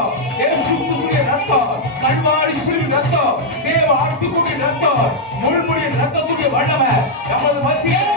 ரத்தம், இயேசு கிறிஸ்துவின் ரத்தம், கல்வாரி சிலுவையின் ரத்தம், தேவ ஆட்டுக்குட்டியின் ரத்தம், முள்முடியின் ரத்தத்துடைய வல்லமை நமது மத்தியில்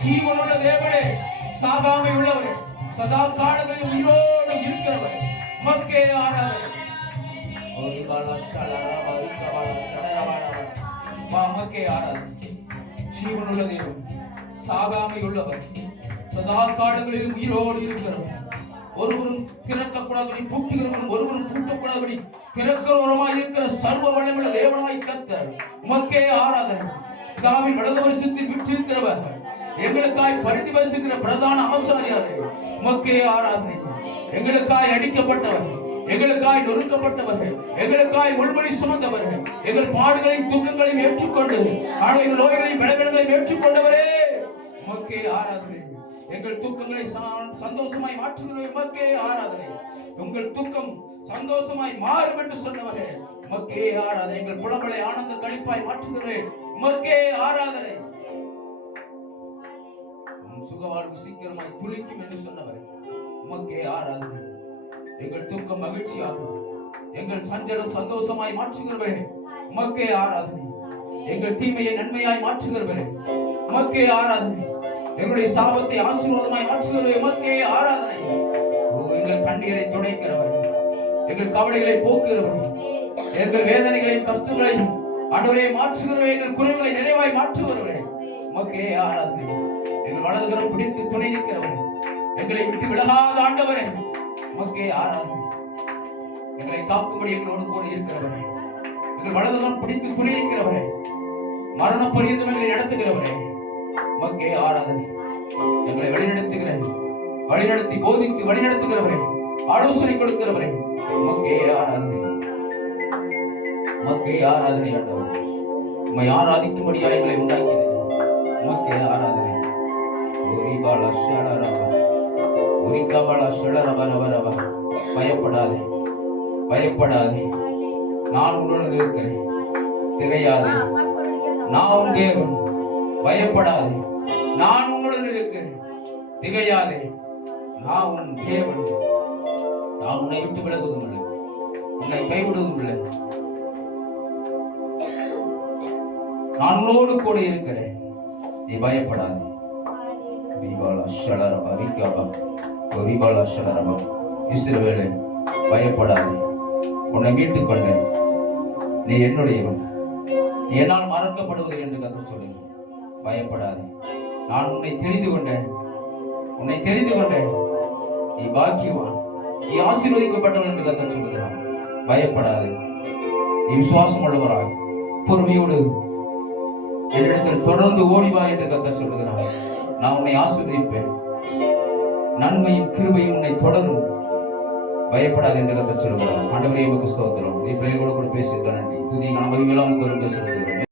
ஜீவனுள்ள தேவனே, சாகாமை உள்ளவரே, சதா காலங்களில் உயிரோடு இருக்கிறவர், மக்கே ஆராதனை. மக்கே ஆராதனை. ஜீவனுள்ள தேவன், சாகாமை உள்ளவர், சதா காலங்களில் உயிரோடு இருக்கிறவர், ஒருவரும் திறக்கக்கூடாதபடி பூட்டுகிறவரும் ஒருவரும் பூட்டக்கூடாதபடி திறக்கிறவருமாய் இருக்கிற சர்வ வல்லமையுள்ள தேவனாய் கர்த்தர், மக்கே ஆராதனை. தாவீதின் வலது வருஷத்தில் விற்றிருக்கிறவர், எங்களுக்காய் பரிந்து பேசுகிற பிரதான ஆசாரியாரே, மக்கே ஆராதனை. எங்களுக்காய் அடிக்கப்பட்டவர், எங்களுக்காய் நொறுக்கப்பட்டவர்கள், எங்களுக்காய் முள்முடி சுமந்தவர்கள், எங்கள் பாடுகளையும் துக்கங்களையும் ஏற்றுக்கொண்டு எங்கள் நோய்களையும் பலவீனங்களையும் ஏற்றுக்கொண்டவரே, மக்கே ஆராதனை. எங்கள் துக்கங்களை சந்தோஷமாய் மாற்றுகிறவரே, மக்கே ஆராதனை. உங்கள் துக்கம் சந்தோஷமாய் மாறும் என்று சொன்னவரே, மக்கே ஆராதனை. எங்கள் புலம்பலை ஆனந்த கழிப்பாய் மாற்றுகிறவரே, மக்கே ஆராதனை. சுகவாழ்வு சீக்கிரமாய் துளிக்கும் என்று சொன்னவர், மக்கே ஆராதனை. எங்கள் துக்கம் மகிழ்ச்சியாகும், எங்கள் சஞ்சலம் சந்தோஷமாய் மாற்றுகிறவரே உமக்கே ஆராதனை. எங்கள் தீமையை நன்மையாய் மாற்றுகிறவரே உமக்கே ஆராதனை. எங்களுடைய சாபத்தை ஆசீர்வாதமாய் மாற்றுகிறவரே உமக்கே ஆராதனை. எங்கள் கண்ணீரை துடைக்கிறவரே, எங்கள் கவலைகளை போக்குகிறவரே, எங்கள் வேதனைகளையும் கஷ்டங்களையும் ஆண்டவரே மாற்றுகிறவரே, எங்கள் குறைகளை நிறைவாய் மாற்றுகிறவரே உமக்கே ஆராதனை. எங்கள் வலதுகரம் பிடித்து துணை நிற்கிறவரே, எங்களை விட்டு விலகாத ஆண்டவரே உமக்கே ஆராதனை. எங்களை காக்கும்படி எங்களோடு கூட இருக்கிறவரே, எங்கள் வலதுகரம் பிடித்து துணை நிற்கிறவரே, மரண பரியந்தம் எங்களை நடத்துகிறவரே உமக்கே ஆராதனை. எங்களை வழிநடத்தி போதித்து வழிநடத்துகிறவரே, ஆலோசனை கொடுக்கிறவரே உமக்கே ஆராதனை. உமக்கே ஆராதனை ஆண்டவரே. உம்மை ஆராதிக்கும்படியா எங்களை உண்டாக்கினீர். உமக்கே ஆராதனை. பயப்படாதே, பயப்படாதே, நான் உன்னுடன் இருக்கிறேன். திகையாதே, நான் உன் தேவன். பயப்படாதே, நான் உன்னுடன் இருக்கிறேன். திகையாதே, நான் உன் தேவன். நான் உன்னை விட்டு விலகுவதும் இல்லை, உன்னை கைவிடுவதும் இல்லை. நான் உன்னோடு கூட இருக்கிறேன். நீ பயப்படாதே. இஸ்ரவேலே பயப்படாதே, உன்னை மீட்டுக் கொண்டேன். நீ என்னுடையவன், நீ என்னால் மறக்கப்படுவது என்று கர்த்தர் சொல்லுகிறார். பயப்படாதே, நான் உன்னை தெரிந்து கொண்டேன். உன்னை தெரிந்து கொண்டேன். நீ பாக்கியவான், நீ ஆசீர்வதிக்கப்பட்டவன் என்று கர்த்தர் சொல்லுகிறார். பயப்படாதே, நீ விசுவாசம் உள்ளவராய் பொறுமையோடு என்னிடத்தில் தொடர்ந்து ஓடிவா என்று கர்த்தர் சொல்லுகிறார். நான் உன்னை ஆசீர்வதிப்பேன். நன்மையும் கிருபையும் உன்னை தொடரும். பயப்படாது என்று கர்த்தர் சொல்லுகிறார். ஆண்டவரே உமக்கு ஸ்தோத்திரம். நீ பிள்ளைகளோடு கூட பேசியிருக்க நன்றி. துதி கனமதிகளெல்லாம் உமக்கு செலுத்துகிறோம்.